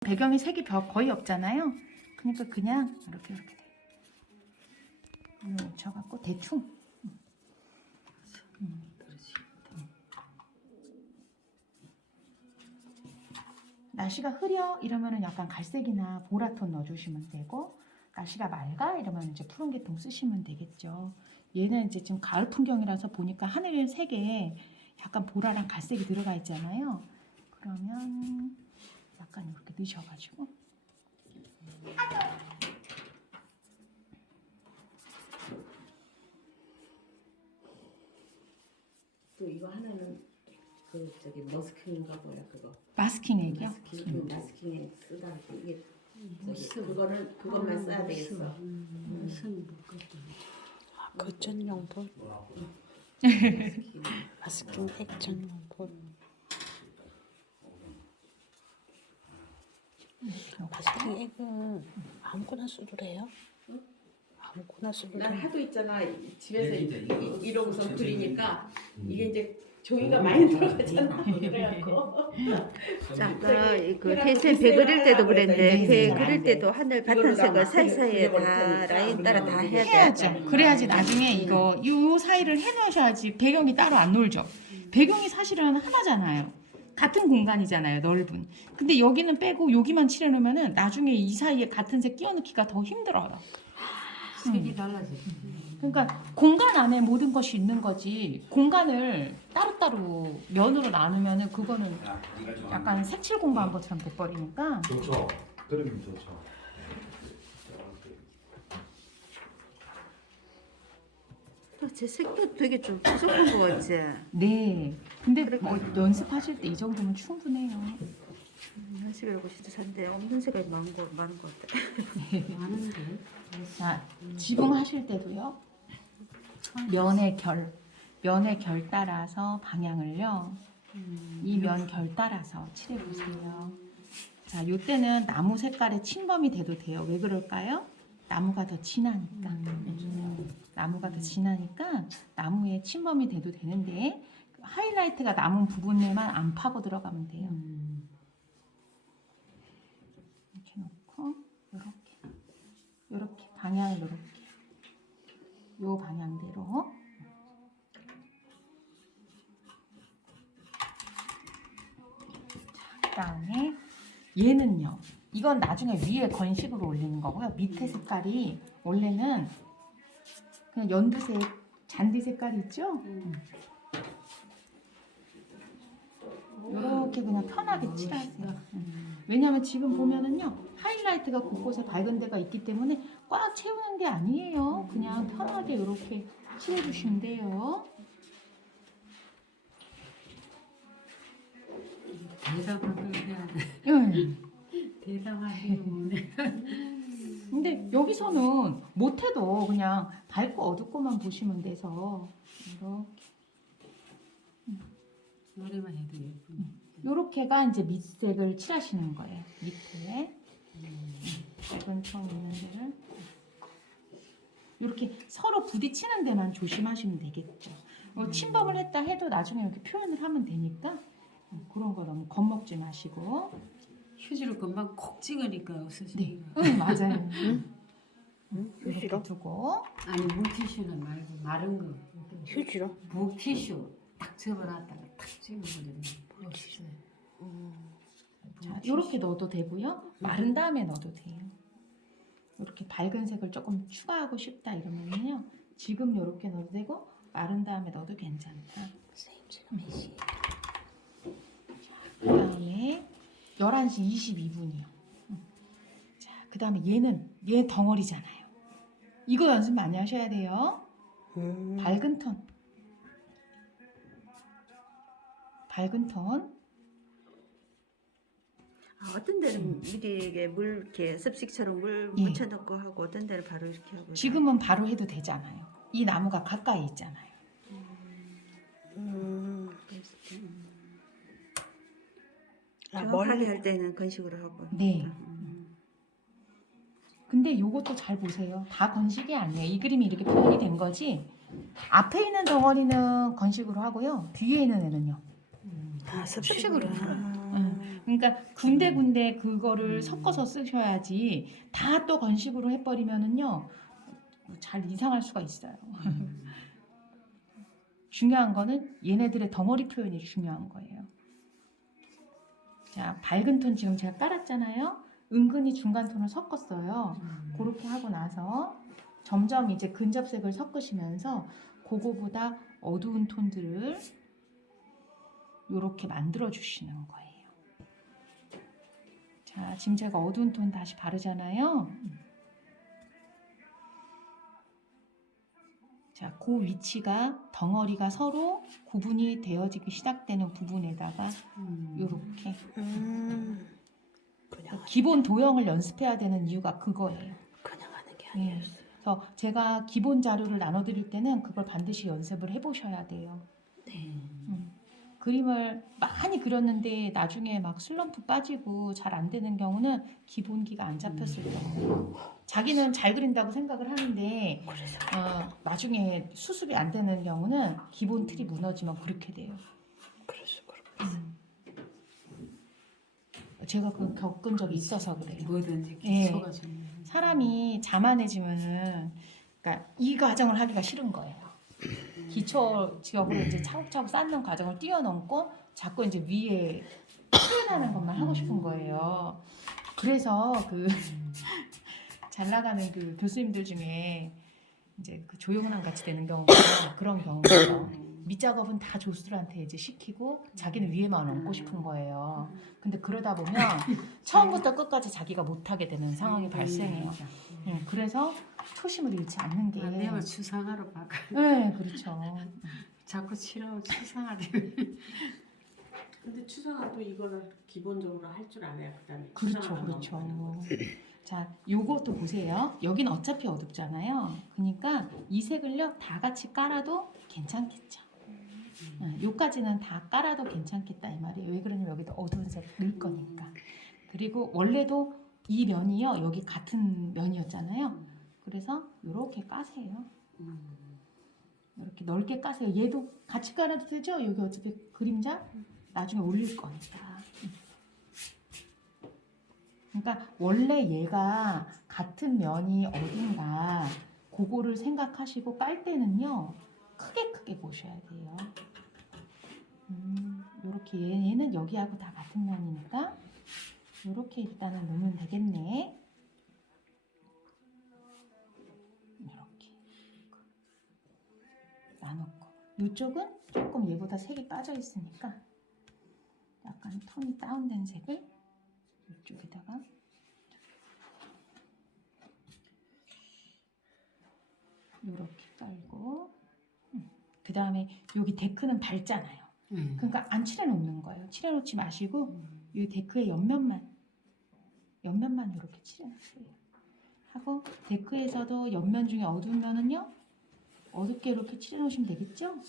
배경이 색이 거의 없잖아요. 그러니까 그냥 이렇게 돼. 묻혀갖고 대충. 날씨가 흐려 이러면은 약간 갈색이나 보라톤 넣어주시면 되고, 날씨가 맑아 이러면 이제 푸른 계통 쓰시면 되겠죠. 얘는 이제 지금 가을 풍경이라서 보니까 하늘 색에 약간 보라랑 갈색이 들어가 있잖아요. 그러면 약간 이렇게 넣으셔가지고 또 이거 하나는 그 저기 머스킹인가 뭐야 그거. 마스킹 액이요? 마스킹에 쓰다 이게 저기 그것만 써야 되겠어. 그 전용본 마스킹 액 전용본 마스킹 액은 아무거나 써도 돼요? 아무거나 써도 난 돼요? 하도 있잖아 집에서 이러고서 그리니까 이게 이제 종이가 많이 들어가잖아. 그래갖고 아까 그 텐션 배 그릴 때도 그랬는데 배 네. 그릴 때도 하늘 바탕색을 사이사이에 다 라인 따라 다 해야 돼. 해야죠. 그래야지 나중에 이거 요 사이를 해놓으셔야지 배경이 따로 안 놀죠. 배경이 사실은 하나잖아요. 같은 공간이잖아요. 넓은. 근데 여기는 빼고 여기만 칠해놓으면은 나중에 이 사이에 같은 색 끼워넣기가 더 힘들어요. 색이 달라져. 그러니까 공간 안에 모든 것이 있는 거지, 공간을 따로따로 면으로 나누면은 그거는 약간 색칠 공부한 것처럼 돼버리니까. 좋죠. 그러면 좋죠. 제 색도 되게 좀 부족한 거 같지? 네. 근데 뭐 연습하실 때 이 정도면 충분해요. 연습을 하고 싶어 산데 없는 색이 많은 거 같아. 많은데. 자, 지붕하실 때도요. 면의 결 따라서 방향을요. 이 면 결 따라서 칠해 보세요. 자, 요때는 나무 색깔의 침범이 돼도 돼요. 왜 그럴까요? 나무가 더 진하니까. 나무가 더 진하니까 나무에 침범이 돼도 되는데, 하이라이트가 남은 부분에만 안 파고 들어가면 돼요. 이렇게 놓고 요렇게 방향을 이렇게 요 방향대로. 자, 그다음에 얘는요. 이건 나중에 위에 건식으로 올리는 거고요. 밑에 색깔이 원래는 그냥 연두색 잔디 색깔 있죠? 이렇게 그냥 편하게 칠하세요. 왜냐하면 지금 보면은요, 하이라이트가 곳곳에 밝은 데가 있기 때문에 꽉 채우는 게 아니에요. 그냥 편하게 이렇게 칠해주시면 돼요. 대담하게 해야 돼. 응. 대담하게 뭐네. 근데 여기서는 못해도 그냥 밝고 어둡고만 보시면 돼서 이렇게. 노래만 해도 예쁘네. 요렇게가 이제 밑색을 칠하시는 거예요. 밑에 얇은 청 있는 데를 이렇게 서로 부딪히는 데만 조심하시면 되겠죠. 침범을 했다 해도 나중에 이렇게 표현을 하면 되니까 그런 거 너무 겁먹지 마시고. 휴지로 금방 콕 찍으니까 네, 없어지는 거. 맞아요. 이렇게 휴지로? 두고. 아니 물티슈는 말고 마른 거. 휴지로? 물티슈 딱 접어놨다가 탁 찍어버리는 거. 자, 이렇게 넣어도 되고요. 마른 다음에 넣어도 돼요. 이렇게 밝은 색을 조금 추가하고 싶다 이러면요, 지금 이렇게 넣어도 되고 마른 다음에 넣어도 괜찮다. 그 다음에 11시 22분이요. 자, 그 다음에 얘 덩어리잖아요. 이거 연습 많이 하셔야 돼요. 밝은 톤. 어떤 데는 미리 이게 물 이렇게 습식처럼 물 예. 묻혀놓고 하고 어떤 데는 바로 이렇게 하고. 지금은 바로 해도 되잖아요. 이 나무가 가까이 있잖아요. 정확하게 멀리 할 때는 건식으로 하고. 네. 근데 요것도 잘 보세요. 다 건식이 아니에요. 이 그림이 이렇게 표현이 된 거지. 앞에 있는 덩어리는 건식으로 하고요. 뒤에 있는 애는요. 다 습식으로. 습식으로. 그러니까 군데군데 그거를 섞어서 쓰셔야지 다 또 건식으로 해버리면은요 잘 이상할 수가 있어요. 중요한 거는 얘네들의 덩어리 표현이 중요한 거예요. 자, 밝은 톤 지금 제가 깔았잖아요. 은근히 중간 톤을 섞었어요. 그렇게 하고 나서 점점 이제 근접색을 섞으시면서 그거보다 어두운 톤들을 이렇게 만들어 주시는 거예요. 자, 지금 제가 어두운 톤 다시 바르잖아요. 자, 그 위치가 덩어리가 서로 구분이 되어지기 시작되는 부분에다가 이렇게 그냥 기본 도형을 연습해야 되는 이유가 그거예요. 그냥 하는 게 네. 아니었어요. 그래서 제가 기본 자료를 나눠드릴 때는 그걸 반드시 연습을 해보셔야 돼요. 그림을 많이 그렸는데 나중에 막 슬럼프 빠지고 잘 안 되는 경우는 기본기가 안 잡혔을 경우 자기는 잘 그린다고 생각을 하는데 그래서 나중에 수습이 안 되는 경우는 기본 틀이 무너지면 그렇게 돼요. 그래서 그렇게 제가 그 겪은 적이 있어서 그래요. 뭐든지 예. 기초가 좀 사람이 자만해지면은 그러니까 이 과정을 하기가 싫은 거예요. 기초적으로 이제 차곡차곡 쌓는 과정을 뛰어넘고 자꾸 이제 위에 표현하는 것만 하고 싶은 거예요. 그래서 그 잘 나가는 그 교수님들 중에 이제 그 조용남 같이 되는 경우가 그런 경우죠. 밑작업은 다 조수들한테 이제 시키고 자기는 위에만 얹고 싶은 거예요. 근데 그러다 보면 처음부터 끝까지 자기가 못하게 되는 상황이 발생해요. 그래서 초심을 잃지 않는 게. 내가 추상화로 바꿔. 네, 그렇죠. 자꾸 치라고 추상화를. 근데 추상화도 이거를 기본적으로 할 줄 알아야 그다음에 그렇죠, 추상화가 그렇죠. 넘어가는 거지. 자, 요것도 보세요. 여긴 어차피 어둡잖아요. 그러니까 이 색을요 다 같이 깔아도 괜찮겠죠. 요까지는 다 깔아도 괜찮겠다 이 말이에요. 왜 그러냐면 여기도 어두운 색 넣을 거니까. 그리고 원래도 이 면이요 여기 같은 면이었잖아요. 그래서 요렇게 까세요. 이렇게 넓게 까세요. 얘도 같이 깔아도 되죠? 여기 어차피 그림자 나중에 올릴 거니까. 그러니까 원래 얘가 같은 면이 어딘가 그거를 생각하시고 깔 때는요 크게 보셔야 돼요. 요렇게 얘는 여기하고 다 같은 면이니까 요렇게 일단은 놓으면 되겠네. 이렇게 나눴고 이쪽은 조금 얘보다 색이 빠져 있으니까 약간 톤이 다운된 색을 이쪽에다가 이렇게 깔고 그 다음에 여기 데크는 밝잖아요. 그러니까 안 칠해놓는 거예요. 칠해놓지 마시고 이 데크의 옆면만 이렇게 칠해놓으세요. 하고 데크에서도 옆면 중에 어두운 면은요 어둡게 이렇게 칠해놓으시면 되겠죠?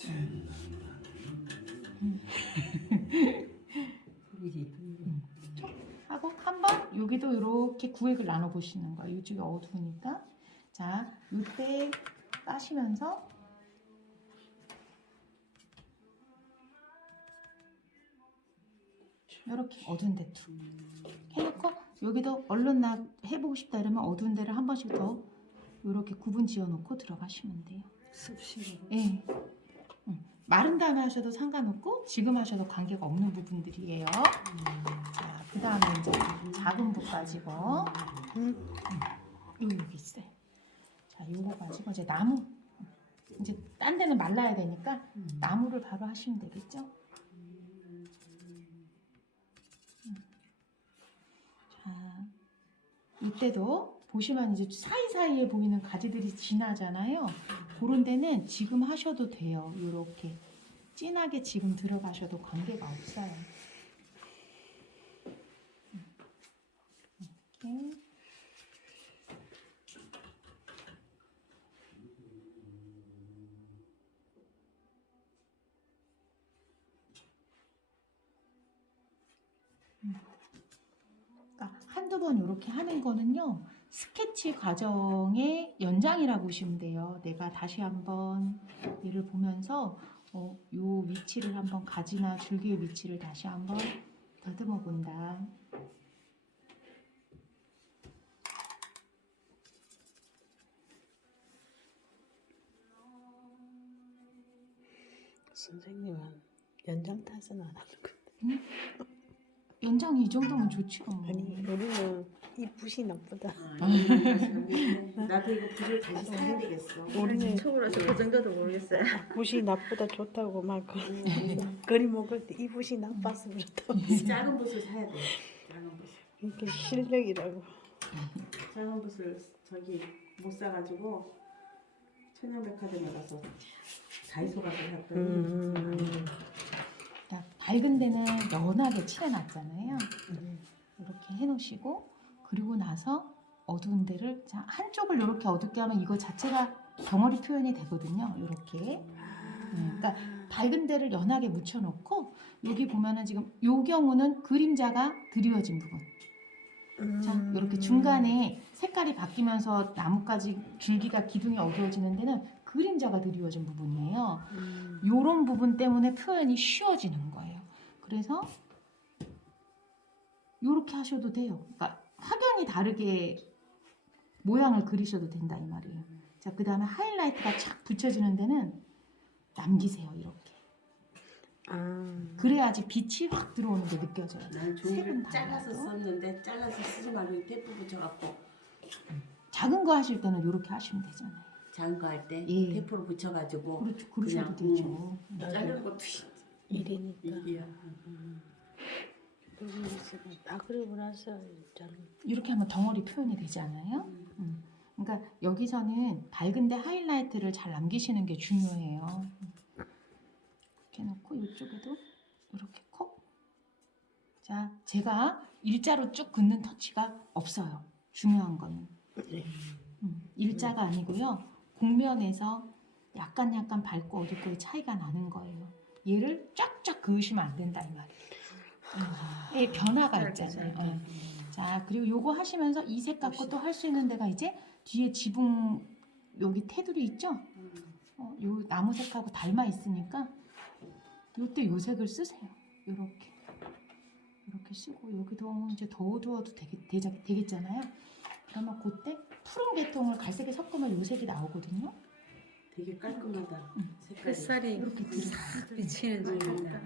하고 한번 여기도 이렇게 구획을 나눠 보시는 거예요. 이쪽이 어두우니까. 자, 이때 까시면서 이렇게 어두운 데 툭 해놓고 여기도 얼른 나 해보고 싶다 이러면 어두운 데를 한 번씩 더 이렇게 구분 지어놓고 들어가시면 돼요. 습식으로. 예. 마른 다음에 하셔도 상관없고 지금 하셔도 관계가 없는 부분들이에요. 자, 그 다음에 이제 작은 붓 가지고 여기 있어요. 자, 요거 가지고 이제 나무 이제 딴 데는 말라야 되니까 나무를 바로 하시면 되겠죠. 자, 이때도 보시면 이제 사이사이에 보이는 가지들이 진하잖아요. 그런 데는 지금 하셔도 돼요. 이렇게 진하게 지금 들어가셔도 관계가 없어요. 이렇게. 그러니까 한두 번 이렇게 하는 거는요. 스케치 과정의 연장이라고 보시면 돼요. 내가 다시 한번 얘를 보면서 요 위치를 한번 가지나 줄기의 위치를 다시 한번 더듬어 본다. 선생님은 연장 탓은 안 하는 건데. 연장이 이 정도면 좋죠. 아니 우리는 이 붓이 나쁘다. 나도 이거 붓을 다시 사야 되겠어. 우리는 초보라서 그 정도도 모르겠어요. 붓이 나쁘다 좋다고 막 그림 먹을 때 이 붓이 나빠서 그렇다고. 작은 붓을 사야 돼. 작은 붓. 이게 실력이라고. 작은 붓을 저기 못 사가지고 천연백화점에 가서 다이소 가서 샀더니 그러니까 밝은 데는 연하게 칠해놨잖아요. 이렇게 해놓으시고 그리고 나서 어두운 데를 자 한쪽을 이렇게 어둡게 하면 이거 자체가 덩어리 표현이 되거든요. 이렇게. 그러니까 밝은 데를 연하게 묻혀놓고 여기 보면은 지금 요 경우는 그림자가 드리워진 부분. 자 이렇게 중간에 색깔이 바뀌면서 나뭇가지 줄기가 기둥이 어두워지는 데는 그림자가 드리워진 부분이에요. 요런 부분 때문에 표현이 쉬워지는 거예요. 그래서 요렇게 하셔도 돼요. 그러니까 확연히 다르게 모양을 그리셔도 된다 이 말이에요. 자, 그 다음에 하이라이트가 착 붙여지는 데는 남기세요. 이렇게. 그래야지 빛이 확 들어오는 게 느껴져요. 난 색은 종이를 잘라서 달라도. 썼는데 잘라서 쓰지 말고 테이프 붙여갖고 작은 거 하실 때는 요렇게 하시면 되잖아요. 작은 거 할 때 예. 테이프로 붙여가지고 그렇죠. 그러셔도 그냥, 되죠. 자르는 것도 일이니까. 일이야. 다 그리고 나서 잘 이렇게 하면 덩어리 표현이 되지 않아요? 그러니까 여기서는 밝은데 하이라이트를 잘 남기시는 게 중요해요. 이렇게 놓고 이쪽에도 이렇게 콕. 자, 제가 일자로 쭉 긋는 터치가 없어요. 중요한 거는. 일자가 아니고요. 곡면에서 약간 밝고 어둡고의 차이가 나는 거예요. 얘를 쫙쫙 그으시면 안 된다 이 말이에요. 예, 변화가 있잖아요. 자, 그리고 요거 하시면서 이 색 갖고 또 할 수 있는 데가 이제 뒤에 지붕 여기 테두리 있죠? 요 나무색하고 닮아 있으니까 요때 요 색을 쓰세요. 요렇게 쓰고 여기도 이제 더 어두워도 되겠잖아요. 그러면 그때 푸른 계통을 갈색에 섞으면 요 색이 나오거든요. 되게 깔끔하다. 색깔이. 햇살이 이렇게 싹 비치는 중입니다.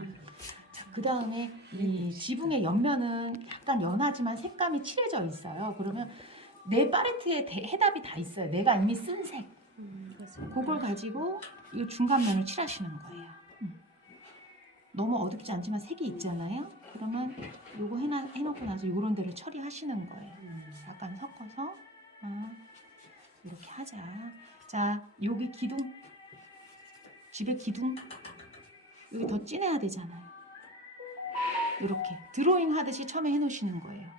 자, 그 다음에 이 지붕의 옆면은 약간 연하지만 색감이 칠해져 있어요. 그러면 내 팔레트에 해답이 다 있어요. 내가 이미 쓴 색. 그걸 가지고 이 중간면을 칠하시는 거예요. 너무 어둡지 않지만 색이 있잖아요. 그러면 요거 해놓고 나서 요런 데를 처리하시는 거예요. 약간 섞어서 이렇게 하자. 자, 여기 기둥, 집의 기둥 여기 더 진해야 되잖아요. 이렇게 드로잉 하듯이 처음에 해놓으시는 거예요.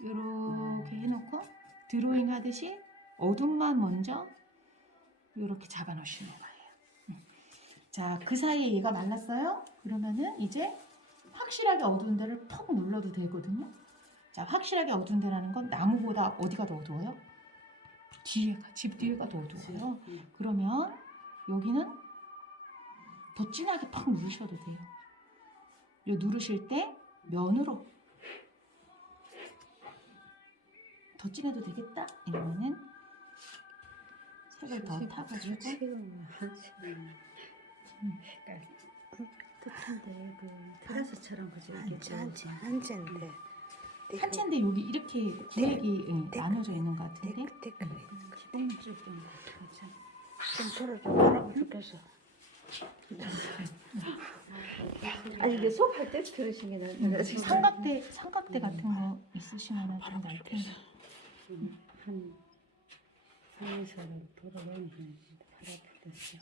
이렇게 해놓고 드로잉 하듯이 어둠만 먼저 이렇게 잡아놓으시는 거예요. 자, 그 사이에 얘가 말랐어요? 그러면은 이제 확실하게 어두운 데를 퍽 눌러도 되거든요. 자, 확실하게 어두운 데라는 건 나무보다 어디가 더 어두워요? 집 뒤에가 더 어두워요. 그러면 여기는 더 진하게 팍 누르셔도 돼요. 요 누르실 때 면으로 더 진해도 되겠다 이러면은 색을 더 타가지고 뜻인데 그 테라스처럼 그지 이게 한채인데 한채인데 여기 이렇게 구획이 나눠져 있는 것 같은데 지붕 좀 괜찮아. 좀 저를 좀 바라고 죽겠어. 아니 이게 수업할 때 들으신 게 나는 삼각대 같은 거 있으시면 좀 날 텐데. 한 사람 돌아가는 바라보겠어.